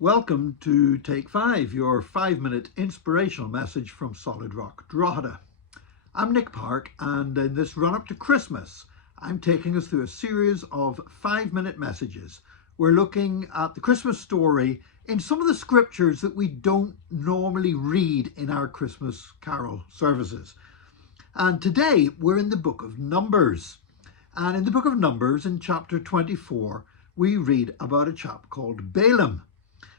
Welcome to Take 5, your 5-minute inspirational message from Solid Rock Drogheda. I'm Nick Park, and in this run-up to Christmas, I'm taking us through a series of 5-minute messages. We're looking at the Christmas story in some of the scriptures that we don't normally read in our Christmas carol services. And today, we're in the book of Numbers. And in the book of Numbers, in chapter 24, we read about a chap called Balaam.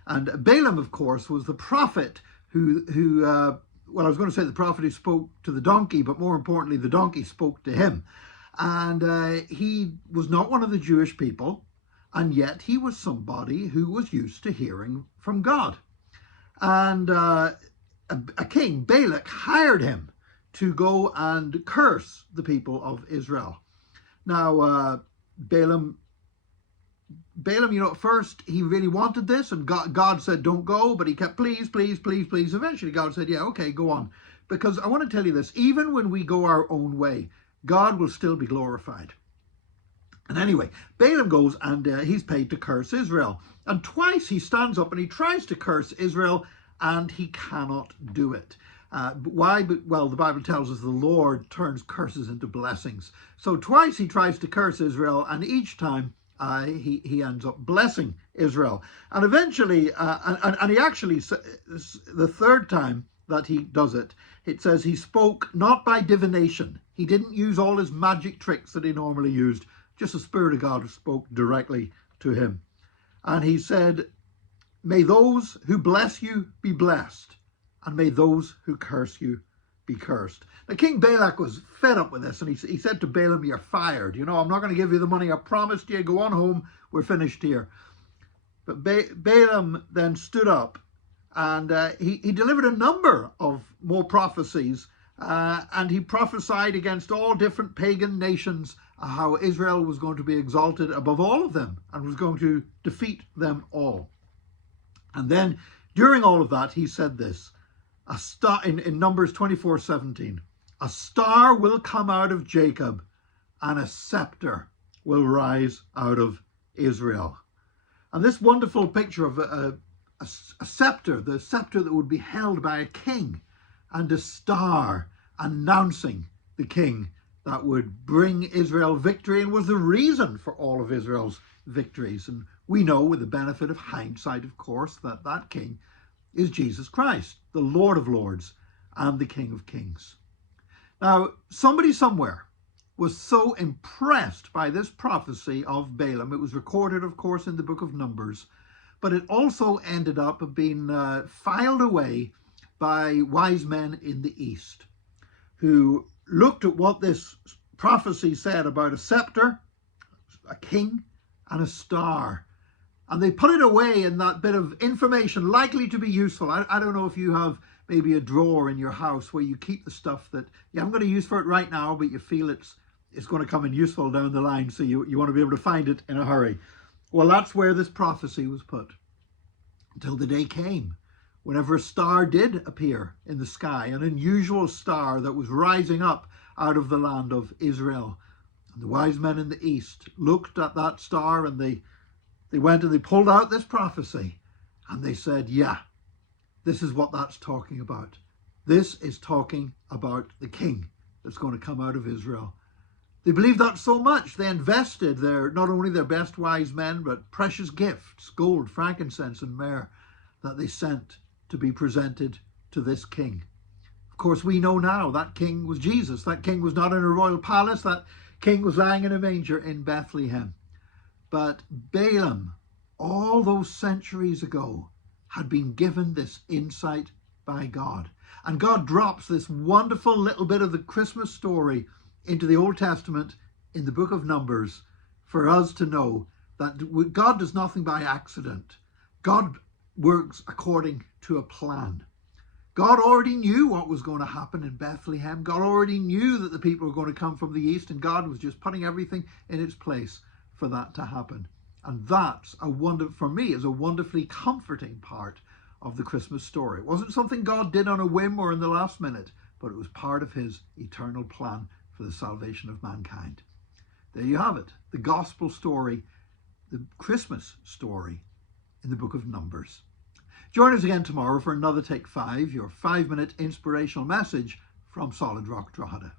And Balaam, of course, was the prophet who I was going to say the prophet who spoke to the donkey, but more importantly, the donkey spoke to him. And he was not one of the Jewish people, and yet he was somebody who was used to hearing from God. And a king, Balak, hired him to go and curse the people of Israel. Now, Balaam, at first he really wanted this, and God said, don't go, but he kept, please, please, please, please. Eventually God said, yeah, okay, go on. Because I want to tell you this, even when we go our own way, God will still be glorified. And anyway, Balaam goes and he's paid to curse Israel. And twice he stands up and he tries to curse Israel, and he cannot do it. Why? Well, the Bible tells us the Lord turns curses into blessings. So twice he tries to curse Israel, and each time he ends up blessing Israel. And eventually, and he actually, the third time that he does it, it says he spoke not by divination. He didn't use all his magic tricks that he normally used. Just the Spirit of God spoke directly to him. And he said, may those who bless you be blessed, and may those who curse you be cursed. Now, King Balak was fed up with this, and he said to Balaam, you're fired. You know, I'm not going to give you the money I promised you. Go on home. We're finished here. But Balaam then stood up, and he delivered a number of more prophecies, and he prophesied against all different pagan nations how Israel was going to be exalted above all of them and was going to defeat them all. And then during all of that, he said this, a star in Numbers 24:17, a star will come out of Jacob, and a scepter will rise out of Israel. And this wonderful picture of a scepter, the scepter that would be held by a king, and a star announcing the king that would bring Israel victory, and was the reason for all of Israel's victories. And we know, with the benefit of hindsight, of course, that that king is Jesus Christ, the Lord of Lords and the King of Kings. Now, somebody somewhere was so impressed by this prophecy of Balaam. It was recorded, of course, in the book of Numbers, but it also ended up being filed away by wise men in the East who looked at what this prophecy said about a scepter, a king, and a star. And they put it away in that bit of information likely to be useful. I don't know if you have maybe a drawer in your house where you keep the stuff that you haven't got to use for it right now, but you feel it's going to come in useful down the line, so you want to be able to find it in a hurry. Well, that's where this prophecy was put until the day came whenever a star did appear in the sky, an unusual star that was rising up out of the land of Israel. And the wise men in the East looked at that star, and they went and they pulled out this prophecy, and they said, yeah, this is what that's talking about. This is talking about the king that's going to come out of Israel. They believed that so much, they invested not only their best wise men, but precious gifts, gold, frankincense, and myrrh, that they sent to be presented to this king. Of course, we know now that king was Jesus. That king was not in a royal palace. That king was lying in a manger in Bethlehem. But Balaam, all those centuries ago, had been given this insight by God. And God drops this wonderful little bit of the Christmas story into the Old Testament in the book of Numbers for us to know that God does nothing by accident. God works according to a plan. God already knew what was going to happen in Bethlehem. God already knew that the people were going to come from the east, and God was just putting everything in its place for that to happen. And that's for me, is a wonderfully comforting part of the Christmas story. It wasn't something God did on a whim or in the last minute, but it was part of his eternal plan for the salvation of mankind. There you have it, the gospel story, the Christmas story in the book of Numbers. Join us again tomorrow for another Take 5, your 5-minute inspirational message from Solid Rock Drogheda.